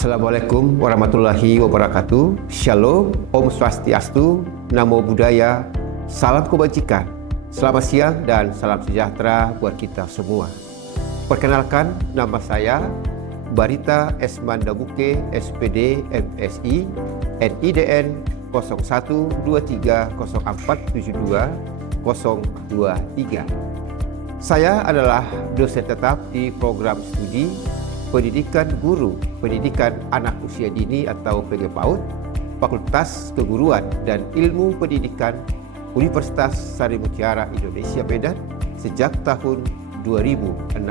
Assalamualaikum warahmatullahi wabarakatuh. Shalom, Om Swastiastu, Namo Buddhaya, salam kebajikan. Selamat siang dan salam sejahtera buat kita semua. Perkenalkan, nama saya Barita Esman Dabuke, SPD MSI, NIDN 01230472 Saya adalah dosen tetap di program studi Pendidikan Guru, Pendidikan Anak Usia Dini atau PG PAUD, Fakultas Keguruan dan Ilmu Pendidikan Universitas Sari Mutiara Indonesia Medan sejak tahun 2016.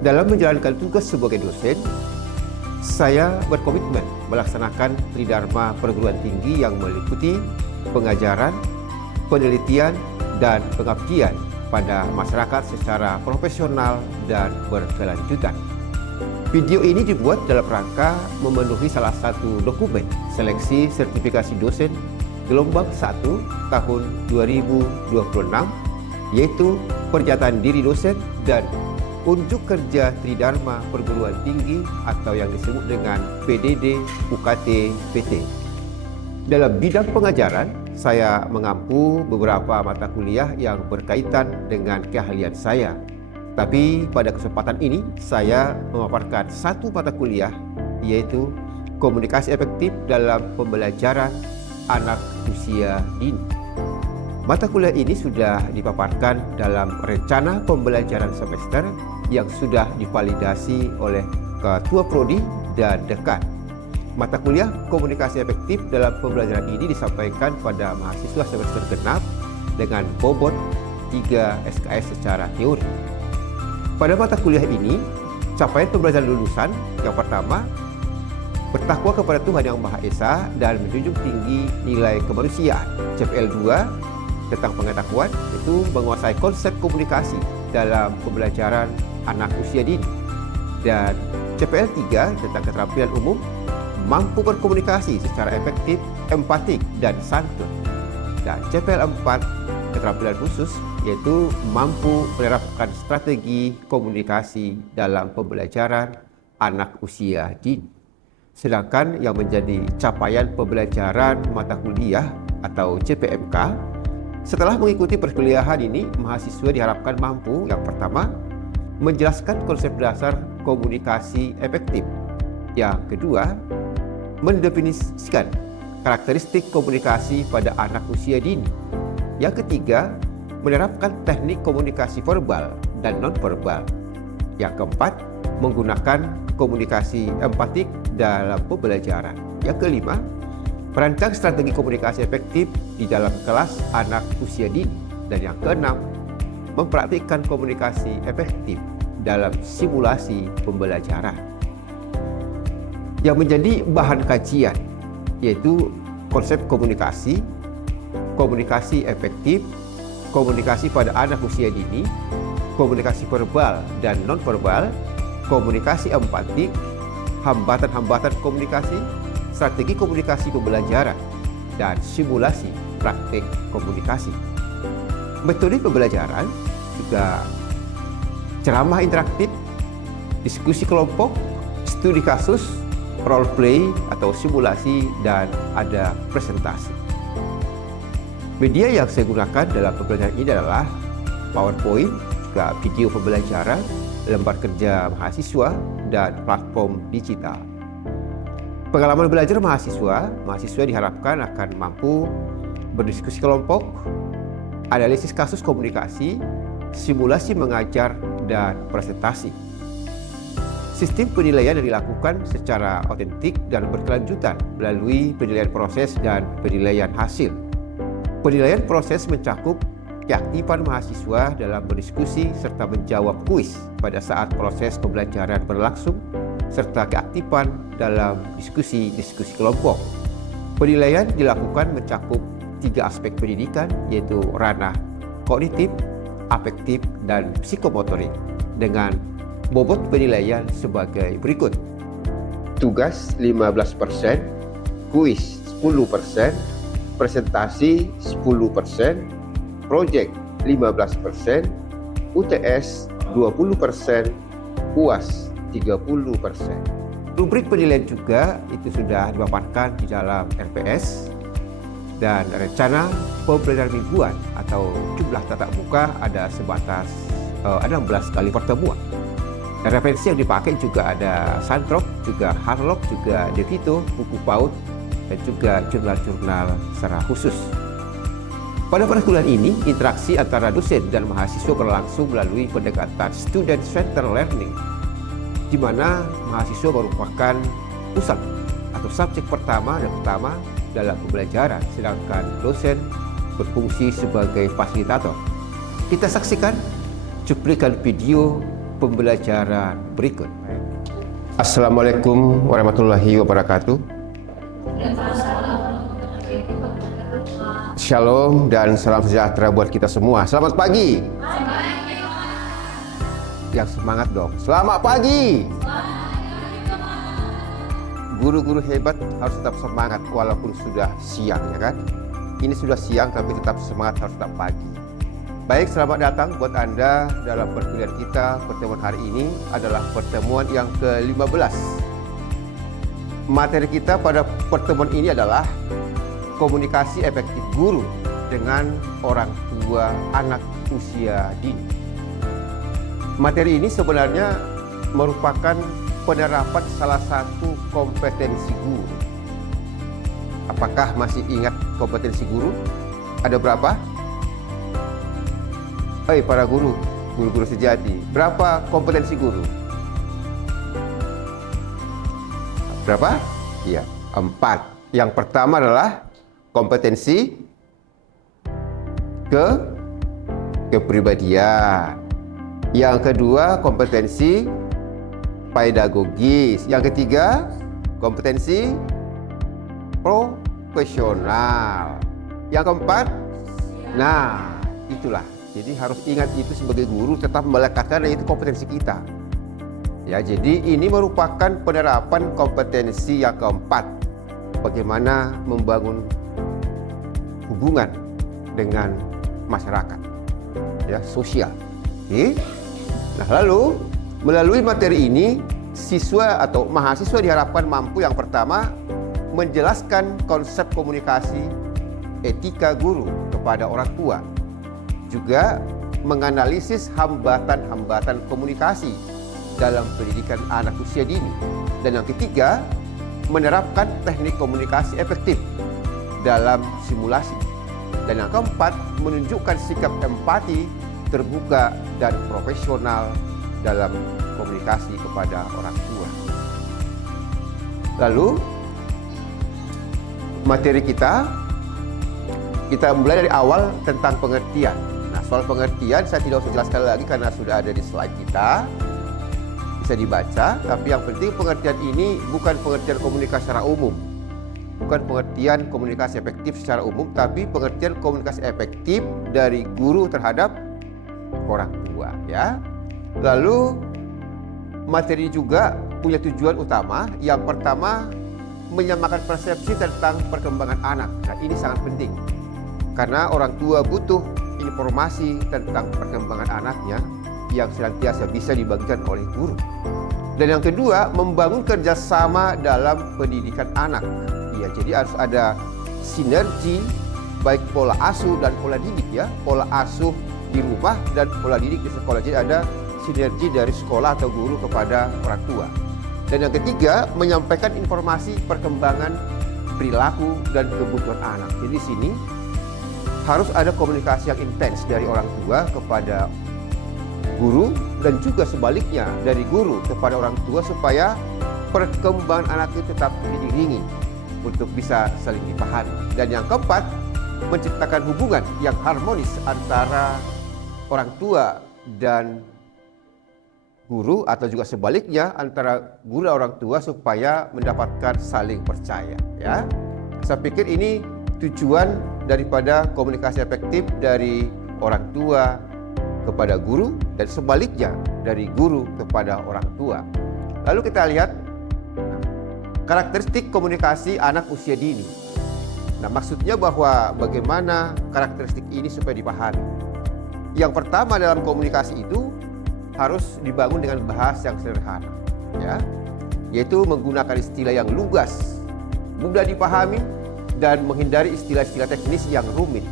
Dalam menjalankan tugas sebagai dosen, saya berkomitmen melaksanakan Tridharma Perguruan Tinggi yang meliputi pengajaran, penelitian, dan pengabdian pada masyarakat secara profesional dan berkelanjutan. Video ini dibuat dalam rangka memenuhi salah satu dokumen seleksi sertifikasi dosen gelombang 1 tahun 2026, yaitu pernyataan diri dosen dan unjuk kerja Tridharma Perguruan Tinggi atau yang disebut dengan PDD UKT PT. Dalam bidang pengajaran, saya mengampu beberapa mata kuliah yang berkaitan dengan keahlian saya. Tapi pada kesempatan ini, saya memaparkan satu mata kuliah, yaitu Komunikasi Efektif dalam Pembelajaran Anak Usia Dini. Mata kuliah ini sudah dipaparkan dalam rencana pembelajaran semester yang sudah divalidasi oleh Ketua Prodi dan Dekan. Mata kuliah Komunikasi Efektif dalam Pembelajaran ini disampaikan pada mahasiswa semester genap dengan bobot 3 SKS secara teori. Pada mata kuliah ini, capaian pembelajaran lulusan yang pertama, bertakwa kepada Tuhan Yang Maha Esa dan menjunjung tinggi nilai kemanusiaan. CPL 2 tentang pengetahuan itu menguasai konsep komunikasi dalam pembelajaran anak usia dini. Dan CPL 3 tentang keterampilan umum, mampu berkomunikasi secara efektif, empatik, dan santun. Dan CPL 4, keterampilan khusus, yaitu mampu menerapkan strategi komunikasi dalam pembelajaran anak usia dini. Sedangkan yang menjadi capaian pembelajaran mata kuliah atau CPMK, setelah mengikuti perkuliahan ini, mahasiswa diharapkan mampu, yang pertama, menjelaskan konsep dasar komunikasi efektif. Yang kedua, mendefinisikan karakteristik komunikasi pada anak usia dini. Yang ketiga, menerapkan teknik komunikasi verbal dan non-verbal. Yang keempat, menggunakan komunikasi empatik dalam pembelajaran. Yang kelima, merancang strategi komunikasi efektif di dalam kelas anak usia dini. Dan yang keenam, mempraktikkan komunikasi efektif dalam simulasi pembelajaran. Yang menjadi bahan kajian yaitu konsep komunikasi, komunikasi efektif, komunikasi pada anak usia dini, komunikasi verbal dan non-verbal, komunikasi empatik, hambatan-hambatan komunikasi, strategi komunikasi pembelajaran, dan simulasi praktik komunikasi. Metode pembelajaran juga ceramah interaktif, diskusi kelompok, studi kasus, role play atau simulasi, dan ada presentasi. Media yang saya gunakan dalam pembelajaran ini adalah PowerPoint, juga video pembelajaran, lembar kerja mahasiswa, dan platform digital. Pengalaman belajar mahasiswa diharapkan akan mampu berdiskusi kelompok, analisis kasus komunikasi, simulasi mengajar, dan presentasi. Sistem penilaian yang dilakukan secara otentik dan berkelanjutan melalui penilaian proses dan penilaian hasil. Penilaian proses mencakup keaktifan mahasiswa dalam berdiskusi serta menjawab kuis pada saat proses pembelajaran berlangsung, serta keaktifan dalam diskusi kelompok. Penilaian dilakukan mencakup 3 aspek pendidikan, yaitu ranah kognitif, afektif, dan psikomotorik, dengan bobot penilaian sebagai berikut. Tugas 15%, kuis 10%, presentasi 10%, proyek 15%, UTS 20%, UAS 30%. Rubrik penilaian juga itu sudah dipaparkan di dalam RPS, dan rencana pembelajaran mingguan atau jumlah tatap muka ada sebatas 16 kali pertemuan. Dan referensi yang dipakai juga ada Sandrock, juga Harlock, juga Devito, buku PAUD, dan juga jurnal-jurnal secara khusus. Pada perkuliahan ini, interaksi antara dosen dan mahasiswa berlangsung melalui pendekatan Student Centered Learning, di mana mahasiswa merupakan pusat atau subjek pertama dalam pembelajaran, sedangkan dosen berfungsi sebagai fasilitator. Kita saksikan cuplikan video pembelajaran berikut. Assalamualaikum warahmatullahi wabarakatuh. Shalom dan salam sejahtera buat kita semua. Selamat pagi. Yang semangat dong. Selamat pagi. Guru-guru hebat harus tetap semangat walaupun sudah siang, ya kan? Ini sudah siang tapi tetap semangat, harus tetap pagi. Baik, selamat datang buat Anda dalam perkuliahan kita. Pertemuan hari ini adalah pertemuan yang ke-15. Materi kita pada pertemuan ini adalah komunikasi efektif guru dengan orang tua anak usia dini. Materi ini sebenarnya merupakan penerapan salah satu kompetensi guru. Apakah masih ingat kompetensi guru? Ada berapa? Para guru, guru-guru sejati, berapa kompetensi guru? Berapa? Iya, 4. Yang pertama adalah kompetensi kepribadian. Yang kedua, kompetensi pedagogis. Yang ketiga, kompetensi profesional. Yang keempat, nah itulah. Jadi harus ingat itu sebagai guru, tetap melekatkan itu kompetensi kita. Ya, jadi ini merupakan penerapan kompetensi yang keempat. Bagaimana membangun hubungan dengan masyarakat, ya, sosial. Oke. Nah, lalu melalui materi ini siswa atau mahasiswa diharapkan mampu yang pertama menjelaskan konsep komunikasi etika guru kepada orang tua, juga menganalisis hambatan-hambatan komunikasi dalam pendidikan anak usia dini, dan yang ketiga menerapkan teknik komunikasi efektif dalam simulasi, dan yang keempat menunjukkan sikap empati, terbuka dan profesional dalam komunikasi kepada orang tua. Lalu materi kita mulai dari awal tentang pengertian. Nah, soal pengertian saya tidak usah jelaskan lagi karena sudah ada di slide kita, bisa dibaca. Tapi yang penting pengertian ini bukan pengertian komunikasi secara umum, bukan pengertian komunikasi efektif secara umum, tapi pengertian komunikasi efektif dari guru terhadap orang tua, ya. Lalu materi juga punya tujuan utama. Yang pertama, menyamakan persepsi tentang perkembangan anak. Nah, ini sangat penting karena orang tua butuh informasi tentang perkembangan anaknya yang senantiasa bisa dibagikan oleh guru. Dan yang kedua, membangun kerjasama dalam pendidikan anak. Ya, jadi harus ada sinergi baik pola asuh dan pola didik, ya. Pola asuh di rumah dan pola didik di sekolah. Jadi ada sinergi dari sekolah atau guru kepada orang tua. Dan yang ketiga, menyampaikan informasi perkembangan perilaku dan kebutuhan anak. Jadi di sini harus ada komunikasi yang intens dari orang tua kepada guru dan juga sebaliknya dari guru kepada orang tua supaya perkembangan anak itu tetap diiringi untuk bisa saling dipahami. Dan yang keempat, menciptakan hubungan yang harmonis antara orang tua dan guru atau juga sebaliknya antara guru dan orang tua supaya mendapatkan saling percaya, ya. Saya pikir ini tujuan daripada komunikasi efektif dari orang tua kepada guru dan sebaliknya dari guru kepada orang tua. Lalu kita lihat karakteristik komunikasi anak usia dini. Nah, maksudnya bahwa bagaimana karakteristik ini supaya dipahami. Yang pertama dalam komunikasi itu harus dibangun dengan bahasa yang sederhana, ya. yaitu menggunakan istilah yang lugas, mudah dipahami, dan menghindari istilah-istilah teknis yang rumit.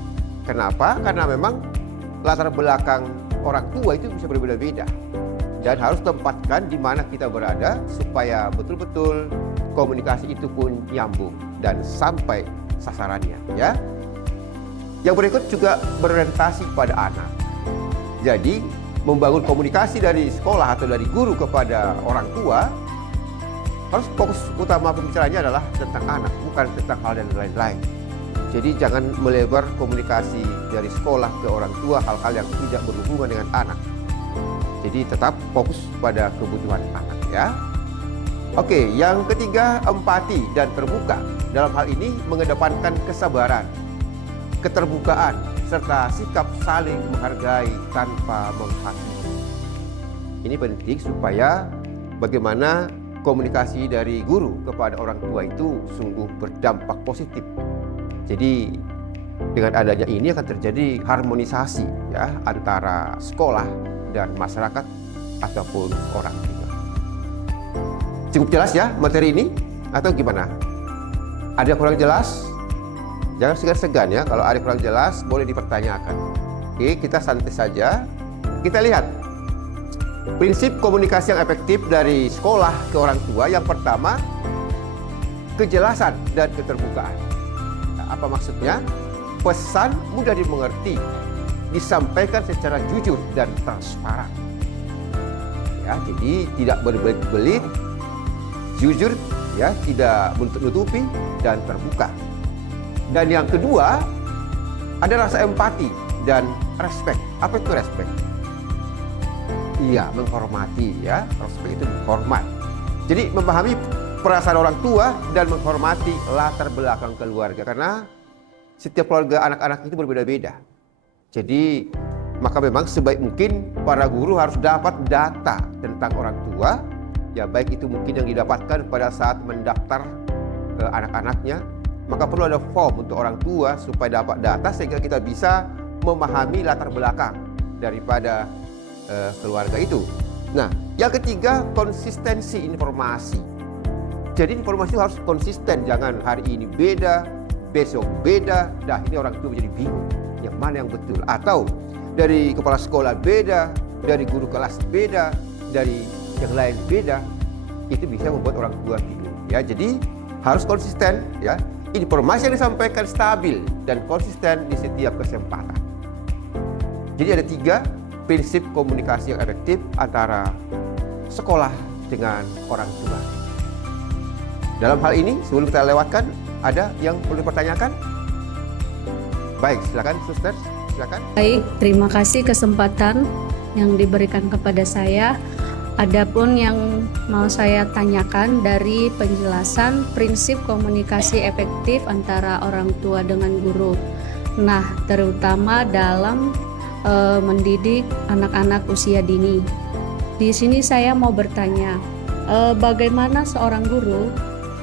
Kenapa? Karena memang latar belakang orang tua itu bisa berbeda-beda dan harus tempatkan di mana kita berada supaya betul-betul komunikasi itu pun nyambung dan sampai sasarannya, ya. Yang berikut juga berorientasi pada anak. Jadi, membangun komunikasi dari sekolah atau dari guru kepada orang tua, harus fokus utama pembicaraannya adalah tentang anak, bukan tentang hal dan lain-lain. Jadi jangan melebar komunikasi dari sekolah ke orang tua hal-hal yang tidak berhubungan dengan anak. Jadi tetap fokus pada kebutuhan anak, ya. Oke, yang ketiga, empati dan terbuka. Dalam hal ini mengedepankan kesabaran, keterbukaan, serta sikap saling menghargai tanpa menghakimi. Ini penting supaya bagaimana komunikasi dari guru kepada orang tua itu sungguh berdampak positif. Jadi dengan adanya ini akan terjadi harmonisasi, ya, antara sekolah dan masyarakat ataupun orang tua. Cukup jelas ya materi ini atau gimana? Ada kurang jelas? Jangan segan-segan ya, kalau ada kurang jelas boleh dipertanyakan. Oke, kita santai saja. Kita lihat prinsip komunikasi yang efektif dari sekolah ke orang tua. Yang pertama, kejelasan dan keterbukaan. Nah, apa maksudnya? Pesan mudah dimengerti, disampaikan secara jujur dan transparan. Ya, jadi tidak berbelit-belit, jujur, ya, tidak menutup-nutupi dan terbuka. Dan yang kedua, ada rasa empati dan respect. Apa itu respect? Iya, menghormati, ya. Respect itu hormat. Jadi memahami perasaan orang tua dan menghormati latar belakang keluarga, karena setiap keluarga anak-anak itu berbeda-beda. Jadi maka memang sebaik mungkin para guru harus dapat data tentang orang tua, ya, baik itu mungkin yang didapatkan pada saat mendaftar ke anak-anaknya. Maka perlu ada form untuk orang tua supaya dapat data sehingga kita bisa memahami latar belakang daripada keluarga itu. Nah, yang ketiga, konsistensi informasi. Jadi informasi harus konsisten, jangan hari ini beda, besok beda. Nah, ini orang tua menjadi bingung, yang mana yang betul. Atau dari kepala sekolah beda, dari guru kelas beda, dari yang lain beda. Itu bisa membuat orang tua bingung, ya. Jadi harus konsisten, ya. Informasi yang disampaikan stabil dan konsisten di setiap kesempatan. Jadi ada 3 prinsip komunikasi yang efektif antara sekolah dengan orang tua. Dalam hal ini, sebelum kita lewatkan, ada yang perlu dipertanyakan? Baik, silakan Suster, silakan. Baik, terima kasih kesempatan yang diberikan kepada saya. Adapun yang mau saya tanyakan dari penjelasan prinsip komunikasi efektif antara orang tua dengan guru. Nah, terutama dalam mendidik anak-anak usia dini. Di sini saya mau bertanya, bagaimana seorang guru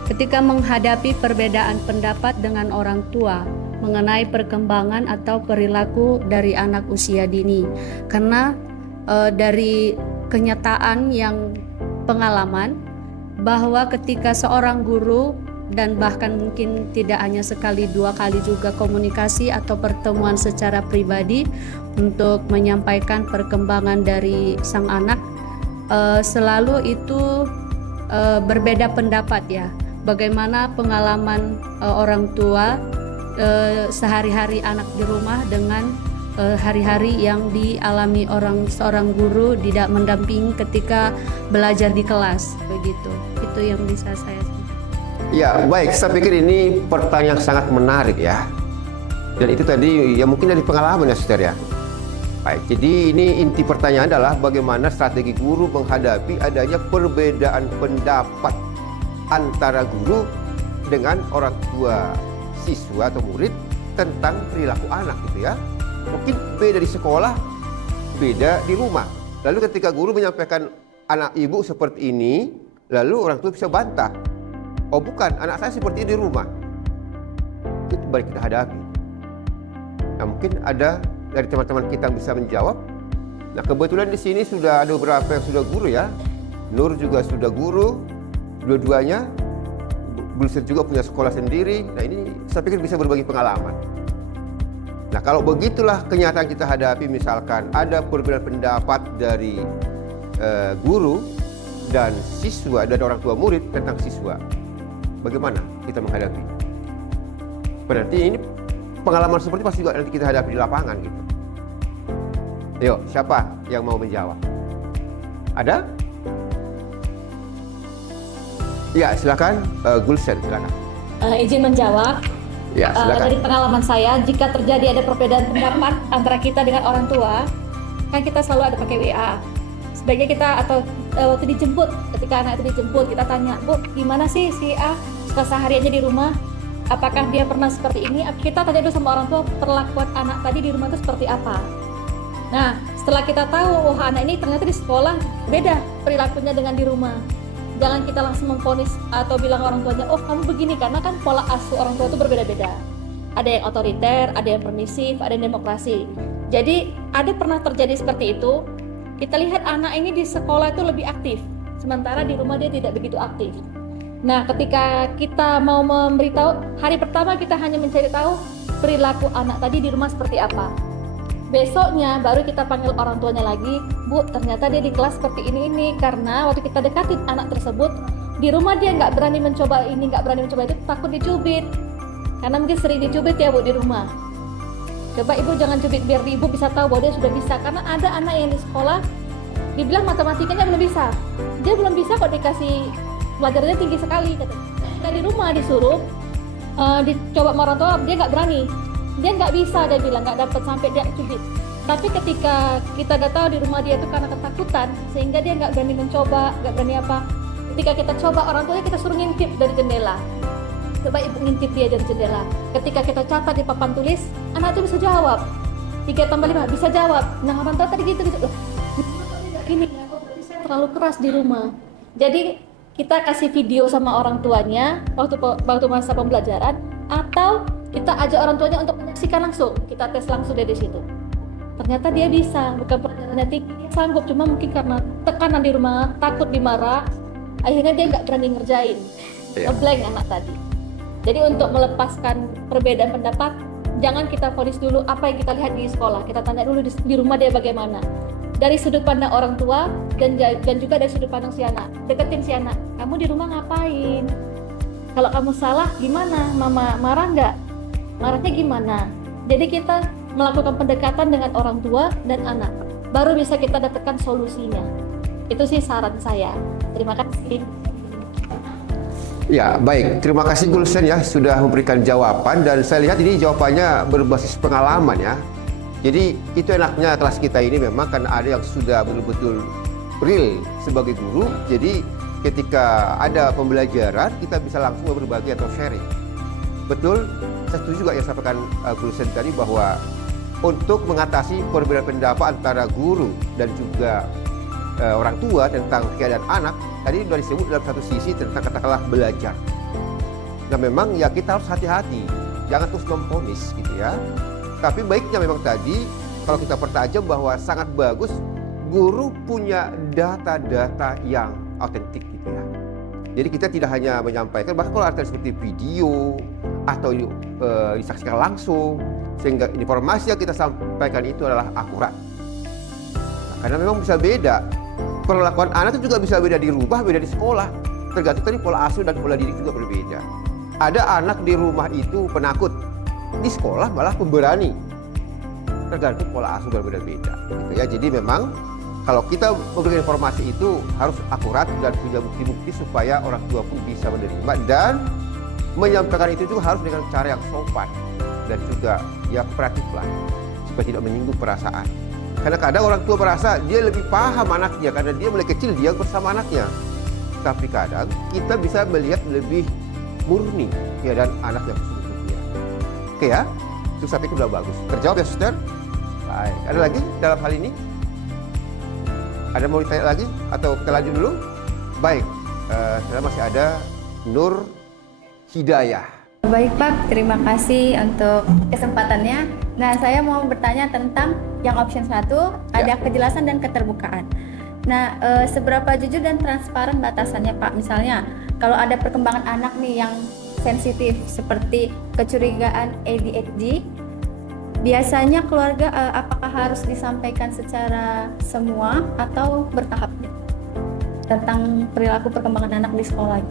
ketika menghadapi perbedaan pendapat dengan orang tua mengenai perkembangan atau perilaku dari anak usia dini? Karena dari kenyataan yang pengalaman bahwa ketika seorang guru dan bahkan mungkin tidak hanya sekali 2 kali juga komunikasi atau pertemuan secara pribadi untuk menyampaikan perkembangan dari sang anak, selalu itu berbeda pendapat, ya. Bagaimana pengalaman orang tua sehari-hari anak di rumah dengan hari-hari yang dialami seorang guru tidak mendampingi ketika belajar di kelas, begitu. Itu yang bisa saya sampaikan. Ya, baik. Saya pikir ini pertanyaan sangat menarik, ya. Dan itu tadi ya mungkin dari pengalaman, ya, Suster, ya. Baik, jadi ini inti pertanyaan adalah bagaimana strategi guru menghadapi adanya perbedaan pendapat antara guru dengan orang tua siswa atau murid tentang perilaku anak, gitu, ya. Mungkin beda di sekolah, beda di rumah. Lalu ketika guru menyampaikan anak ibu seperti ini, lalu orang tua bisa bantah. Oh bukan, anak saya seperti ini di rumah. Itu baik kita hadapi. Nah, mungkin ada dari teman-teman kita yang bisa menjawab. Nah, kebetulan di sini sudah ada beberapa yang sudah guru, ya. Nur juga sudah guru. dua-duanya Gulsen juga punya sekolah sendiri. Nah ini saya pikir bisa berbagi pengalaman. Nah kalau begitulah kenyataan kita hadapi, misalkan ada perbedaan pendapat dari guru dan siswa dan orang tua murid tentang siswa, bagaimana kita menghadapi? Berarti ini pengalaman seperti pasti juga nanti kita hadapi di lapangan gitu. Ayo, siapa yang mau menjawab? Ada? Ya, silakan Gulsen, silakan. Izin menjawab. Ya, silakan. Dari pengalaman saya, jika terjadi ada perbedaan pendapat antara kita dengan orang tua, kan kita selalu ada pakai WA. Sebaiknya kita atau waktu dijemput, ketika anak itu dijemput, kita tanya, Bu, gimana sih si A kesehariannya di rumah? Apakah dia pernah seperti ini? Kita tanya dulu sama orang tua, perlakuan anak tadi di rumah itu seperti apa? Nah, setelah kita tahu, wah anak ini ternyata di sekolah beda perilakunya dengan di rumah. Jangan kita langsung memvonis atau bilang orang tuanya, oh kamu begini, karena kan pola asuh orang tua itu berbeda-beda. Ada yang otoriter, ada yang permisif, ada yang demokrasi. Jadi ada pernah terjadi seperti itu. Kita lihat anak ini di sekolah itu lebih aktif, sementara di rumah dia tidak begitu aktif. Nah, ketika kita mau memberitahu, hari pertama kita hanya mencari tahu perilaku anak tadi di rumah seperti apa. Besoknya baru kita panggil orang tuanya lagi, Bu, ternyata dia di kelas seperti ini, karena waktu kita dekatin anak tersebut, di rumah dia nggak berani mencoba ini, nggak berani mencoba itu, takut dicubit. Karena mungkin sering dicubit ya Bu di rumah. Coba Ibu jangan cubit biar Ibu bisa tahu bahwa dia sudah bisa, karena ada anak yang di sekolah, dibilang matematikanya belum bisa. Dia belum bisa kok dikasih pelajarannya tinggi sekali. Kita di rumah disuruh, dicoba sama orang tua, dia nggak berani. Dia nggak bisa, dia bilang nggak dapat sampai dia cubit. Tapi ketika kita udah tahu di rumah dia itu karena ketakutan, sehingga dia nggak berani mencoba, nggak berani apa. Ketika kita coba, orang tuanya kita suruh ngintip dari jendela. Coba Ibu ngintip dia dari jendela. Ketika kita catat di papan tulis, anak itu bisa jawab. 3 tambah 5 bisa jawab. Nah orang tua tadi gitu. Loh, ini saya terlalu keras di rumah. Jadi kita kasih video sama orang tuanya waktu masa pembelajaran, atau kita ajak orang tuanya untuk menyaksikan langsung, kita tes langsung dari situ. Ternyata dia bisa, bukan pelajarannya tinggi, dia sanggup, cuma mungkin karena tekanan di rumah, takut dimarah, akhirnya dia nggak berani ngerjain, ngeblank anak tadi. Jadi untuk melepaskan perbedaan pendapat, jangan kita vonis dulu apa yang kita lihat di sekolah, kita tanya dulu di rumah dia bagaimana. Dari sudut pandang orang tua dan juga dari sudut pandang si anak, deketin si anak, kamu di rumah ngapain? Kalau kamu salah gimana? Mama marah nggak? Marahnya gimana? Jadi kita melakukan pendekatan dengan orang tua dan anak, baru bisa kita dapatkan solusinya. Itu sih saran saya. Terima kasih. Ya, baik. Terima kasih Gulsen ya sudah memberikan jawaban, dan saya lihat ini jawabannya berbasis pengalaman ya. Jadi itu enaknya kelas kita ini memang karena ada yang sudah betul-betul real sebagai guru. Jadi ketika ada pembelajaran kita bisa langsung berbagi atau sharing. Betul, saya setuju juga yang disampaikan Gulsen tadi bahwa untuk mengatasi perbedaan pendapat antara guru dan juga orang tua tentang keadaan anak, tadi sudah disebut dalam satu sisi tentang katakanlah belajar. Nah memang ya kita harus hati-hati, jangan terus memvonis gitu ya. Tapi baiknya memang tadi kalau kita pertajam bahwa sangat bagus guru punya data-data yang autentik gitu ya. Jadi kita tidak hanya menyampaikan, bahkan kalau ada seperti video atau disaksikan langsung, sehingga informasi yang kita sampaikan itu adalah akurat. Nah, karena memang bisa beda, perlakuan anak itu juga bisa beda di rumah, beda di sekolah. Tergantung tadi pola asuh dan pola didik juga berbeda. Ada anak di rumah itu penakut, di sekolah malah pemberani. Tergantung pola asuh berbeda-beda. Gitu ya. Jadi memang kalau kita memberikan informasi itu harus akurat dan punya bukti-bukti supaya orang tua pun bisa menerima, dan menyampaikan itu juga harus dengan cara yang sopan dan juga ya kooperatif lah, supaya tidak menyinggung perasaan. Karena kadang orang tua merasa dia lebih paham anaknya karena dia mulai kecil dia bersama anaknya. Tapi kadang kita bisa melihat lebih murni keadaan anak yang sesungguhnya. Oke ya, itu saya pikir sudah bagus. Terjawab ya suster? Baik, ada lagi dalam hal ini? Ada mau ditanya lagi atau kita lanjut dulu? Baik, saya masih ada Nur Hidayah. Baik Pak, terima kasih untuk kesempatannya. Nah, saya mau bertanya tentang yang option 1, ada kejelasan dan keterbukaan. Nah, seberapa jujur dan transparan batasannya Pak? Misalnya, kalau ada perkembangan anak nih yang sensitif seperti kecurigaan ADHD, biasanya keluarga apakah harus disampaikan secara semua atau bertahap tentang perilaku perkembangan anak di sekolah?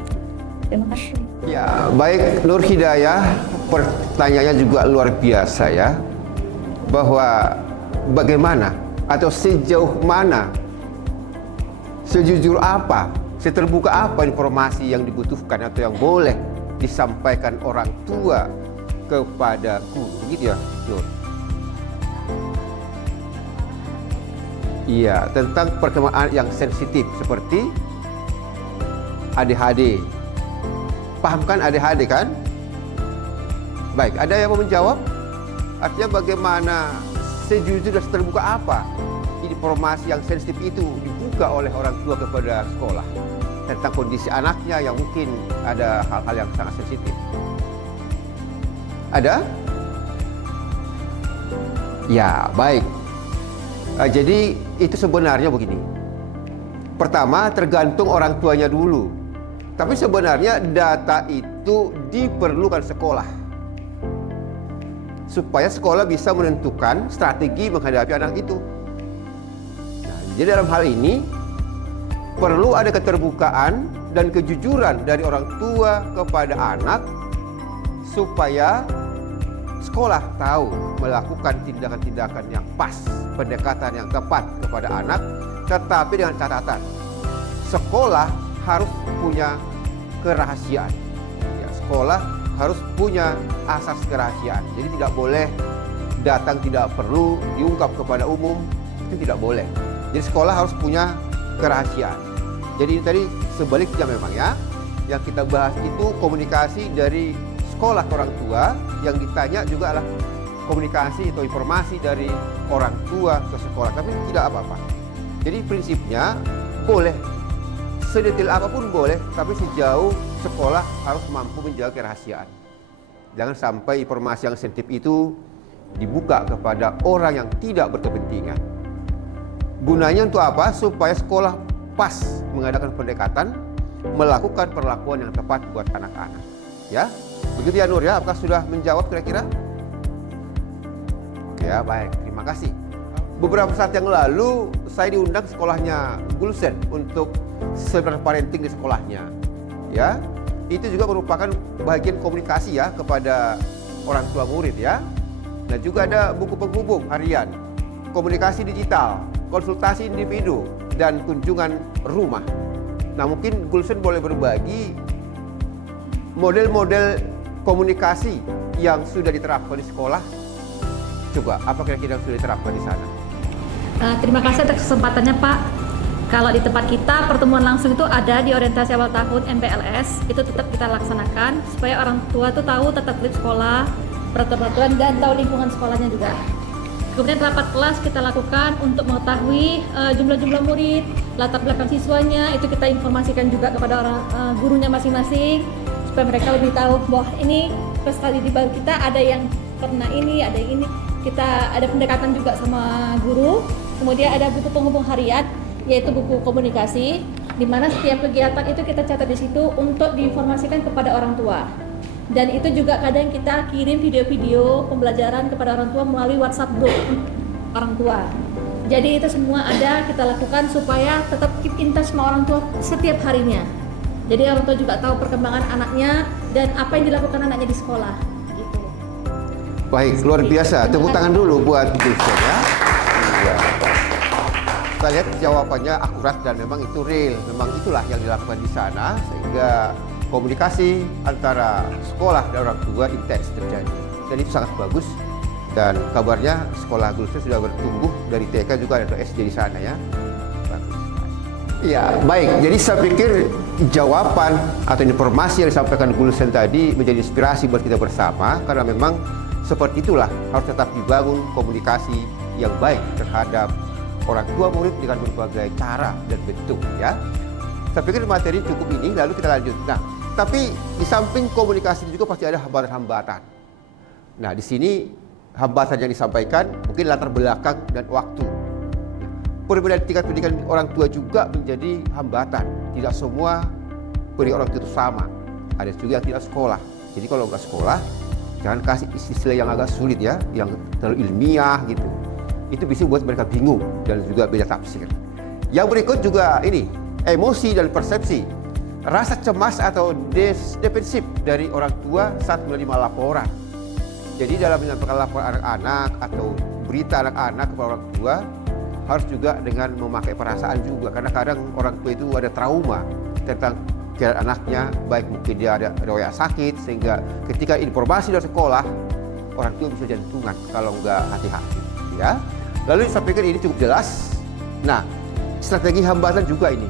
Terima kasih. Ya, baik Nur Hidayah, pertanyaannya juga luar biasa ya, bahwa bagaimana atau sejauh mana, sejujur apa, seterbuka apa informasi yang dibutuhkan atau yang boleh disampaikan orang tua kepada guru, gitu ya, Nur? Iya, tentang perkembangan yang sensitif seperti ADHD. Pahamkan ADHD kan? Baik, ada yang mau menjawab? Artinya bagaimana sejujur dan terbuka apa informasi yang sensitif itu dibuka oleh orang tua kepada sekolah tentang kondisi anaknya yang mungkin ada hal-hal yang sangat sensitif. Ada? Ya, baik. Jadi itu sebenarnya begini. Pertama, tergantung orang tuanya dulu. Tapi sebenarnya data itu diperlukan sekolah supaya sekolah bisa menentukan strategi menghadapi anak itu. Nah, jadi dalam hal ini perlu ada keterbukaan dan kejujuran dari orang tua kepada anak supaya sekolah tahu melakukan tindakan-tindakan yang pas, pendekatan yang tepat kepada anak, tetapi dengan catatan sekolah harus punya kerahasiaan. Ya, sekolah harus punya asas kerahasiaan. Jadi tidak boleh datang tidak perlu diungkap kepada umum, itu tidak boleh. Jadi sekolah harus punya kerahasiaan. Jadi ini tadi sebaliknya memang ya, yang kita bahas itu komunikasi dari sekolah ke orang tua, yang ditanya juga adalah komunikasi atau informasi dari orang tua ke sekolah, tapi tidak apa-apa. Jadi prinsipnya boleh, sedetail apapun boleh, tapi sejauh sekolah harus mampu menjaga kerahasiaan. Jangan sampai informasi yang sensitif itu dibuka kepada orang yang tidak berkepentingan. Gunanya untuk apa? Supaya sekolah pas mengadakan pendekatan, melakukan perlakuan yang tepat buat anak-anak. Ya, begitu ya Nur ya. Apakah sudah menjawab kira-kira? Oke ya, baik. Terima kasih. Beberapa saat yang lalu saya diundang sekolahnya Gulsen untuk seminar parenting di sekolahnya. Ya, itu juga merupakan bagian komunikasi ya kepada orang tua murid ya. Dan juga ada buku penghubung harian, komunikasi digital, konsultasi individu, dan kunjungan rumah. Nah, mungkin Gulsen boleh berbagi model-model komunikasi yang sudah diterapkan di sekolah. Coba, apa kira-kira yang sudah diterapkan di sana? Terima kasih atas kesempatannya Pak. Kalau di tempat kita pertemuan langsung itu ada di orientasi awal tahun MPLS, itu tetap kita laksanakan supaya orang tua tuh tahu tata tertib sekolah, peraturan dan tahu lingkungan sekolahnya juga. Kemudian rapat kelas kita lakukan untuk mengetahui jumlah-jumlah murid, latar belakang siswanya, itu kita informasikan juga kepada orang gurunya masing-masing supaya mereka lebih tahu bahwa ini prestasi di baru kita ada yang pernah ini, ada yang ini. Kita ada pendekatan juga sama guru. Kemudian ada buku penghubung harian, yaitu buku komunikasi, di mana setiap kegiatan itu kita catat di situ untuk diinformasikan kepada orang tua. Dan itu juga kadang kita kirim video-video pembelajaran kepada orang tua melalui WhatsApp group orang tua. Jadi itu semua ada kita lakukan supaya tetap keep in touch sama orang tua setiap harinya. Jadi orang tua juga tahu perkembangan anaknya dan apa yang dilakukan anaknya di sekolah. Gitu. Baik, luar biasa. Tepuk tangan dulu buat Gulsen ya. Iya. Kita lihat jawabannya akurat dan memang itu real. Memang itulah yang dilakukan di sana sehingga komunikasi antara sekolah dan orang tua intens terjadi. Dan itu sangat bagus. Dan kabarnya sekolah Gulsen sudah bertumbuh dari TK juga ada SD di sana ya. Bagus. Ya, baik. Jadi saya pikir jawaban atau informasi yang disampaikan Gulsen tadi menjadi inspirasi buat kita bersama karena memang seperti itulah harus tetap dibangun komunikasi yang baik terhadap orang tua murid dengan berbagai cara dan bentuk ya. Saya pikir materi cukup ini, lalu kita lanjut. Nah, tapi di samping komunikasi juga pasti ada hambatan-hambatan. Nah, di sini hambatan yang disampaikan mungkin latar belakang dan waktu. perbedaan tingkat pendidikan orang tua juga menjadi hambatan. Tidak semua pendidikan orang tua itu sama. Ada juga yang tidak sekolah. Jadi kalau nggak sekolah, jangan kasih istilah yang agak sulit ya, yang terlalu ilmiah gitu. Itu bisa buat mereka bingung dan juga beda tafsir. Yang berikut juga ini, emosi dan persepsi. Rasa cemas atau defensif dari orang tua saat menerima laporan. Jadi dalam menyampaikan laporan anak-anak atau berita anak-anak kepada orang tua, harus juga dengan memakai perasaan juga. Karena kadang orang tua itu ada trauma tentang keadaan anaknya, baik mungkin dia ada riwayat sakit, sehingga ketika informasi dari sekolah, orang tua bisa jantungan kalau nggak hati-hati. Ya. Lalu saya pikir ini cukup jelas. Nah, strategi hambatan juga ini.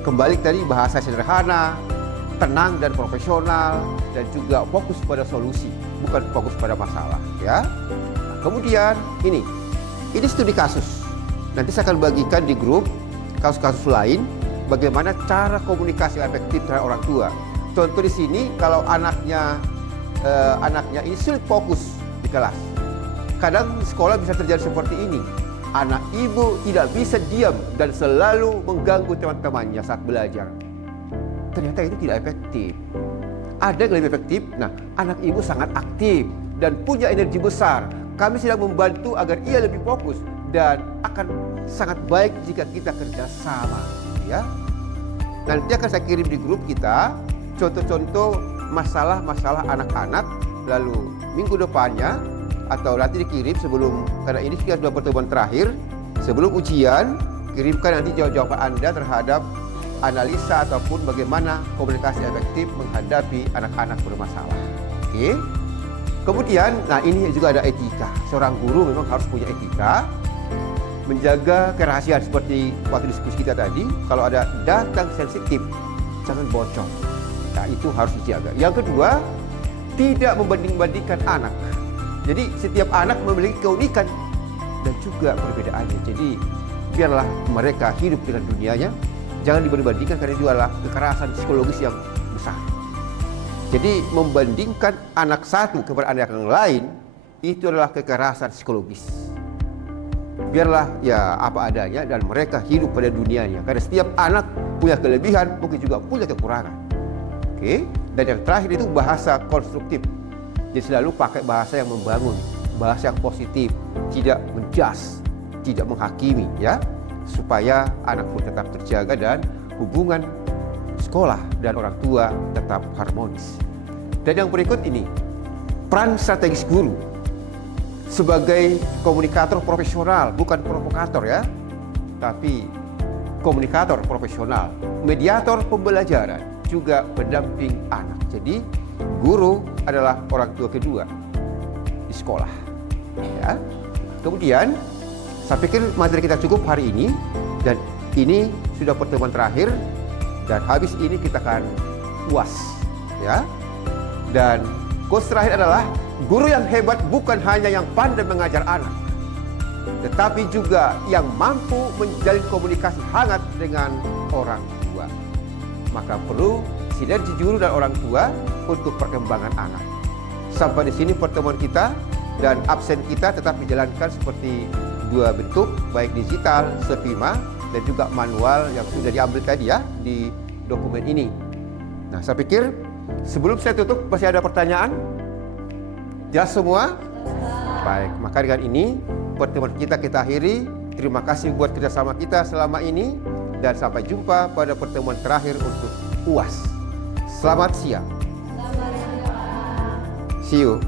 Kembali tadi bahasa sederhana, tenang dan profesional, dan juga fokus pada solusi, bukan fokus pada masalah. Ya. Nah, kemudian ini studi kasus. Nanti saya akan bagikan di grup kasus-kasus lain bagaimana cara komunikasi efektif terhadap orang tua. Contoh di sini kalau anaknya ini sulit fokus di kelas. Kadang sekolah bisa terjadi seperti ini. Anak ibu tidak bisa diam dan selalu mengganggu teman-temannya saat belajar. Ternyata itu tidak efektif. Ada yang lebih efektif. Nah, anak ibu sangat aktif dan punya energi besar. Kami sedang membantu agar ia lebih fokus dan akan sangat baik jika kita kerjasama. Ya. Nanti akan saya kirim di grup kita contoh-contoh masalah-masalah anak-anak, lalu minggu depannya atau nanti dikirim sebelum, karena ini sudah pertemuan terakhir sebelum ujian, kirimkan nanti jawaban Anda terhadap analisa ataupun bagaimana komunikasi efektif menghadapi anak-anak bermasalah. Oke. Kemudian, nah ini juga ada etika. Seorang guru memang harus punya etika, menjaga kerahasiaan seperti waktu diskusi kita tadi. Kalau ada data sensitif, jangan bocor. Nah, itu harus dijaga. Yang kedua, tidak membanding-bandingkan anak. Jadi setiap anak memiliki keunikan dan juga perbedaannya. Jadi biarlah mereka hidup dengan dunianya. Jangan dibanding-bandingkan karena itu adalah kekerasan psikologis yang besar. Jadi membandingkan anak satu kepada anak yang lain itu adalah kekerasan psikologis. Biarlah ya apa adanya dan mereka hidup pada dunianya. Karena setiap anak punya kelebihan, mungkin juga punya kekurangan. Oke? Dan yang terakhir itu bahasa konstruktif. Jadi selalu pakai bahasa yang membangun, bahasa yang positif, tidak menjudge, tidak menghakimi, ya, supaya anak pun tetap terjaga dan hubungan sekolah dan orang tua tetap harmonis. Dan yang berikut ini, peran strategis guru sebagai komunikator profesional, bukan provokator ya, tapi komunikator profesional, mediator pembelajaran, juga pendamping anak. Jadi guru adalah orang tua kedua di sekolah. Ya. Kemudian, saya pikir materi kita cukup hari ini, dan ini sudah pertemuan terakhir, dan habis ini kita akan UAS. Ya. Dan quotes terakhir adalah, guru yang hebat bukan hanya yang pandai mengajar anak, tetapi juga yang mampu menjalin komunikasi hangat dengan orang tua. Maka perlu sinergi guru dan orang tua untuk perkembangan anak. Sampai di sini pertemuan kita, dan absen kita tetap dijalankan seperti dua bentuk, baik digital, Sepima, dan juga manual yang sudah diambil tadi ya di dokumen ini. Nah, saya pikir sebelum saya tutup masih ada pertanyaan? Jelas semua? Baik, maka dengan ini pertemuan kita akhiri. Terima kasih buat kerjasama kita selama ini, dan sampai jumpa pada pertemuan terakhir untuk UAS. Selamat siang. See you.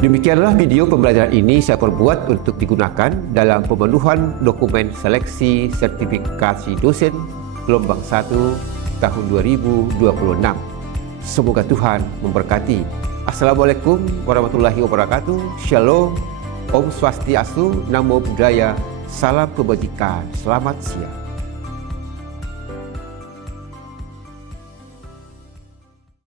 Demikianlah video pembelajaran ini saya perbuat untuk digunakan dalam pemenuhan dokumen seleksi sertifikasi dosen gelombang 1 tahun 2026. Semoga Tuhan memberkati. Assalamualaikum warahmatullahi wabarakatuh. Shalom. Om Swastiastu. Namo Buddhaya. Salam kebajikan. Selamat siang.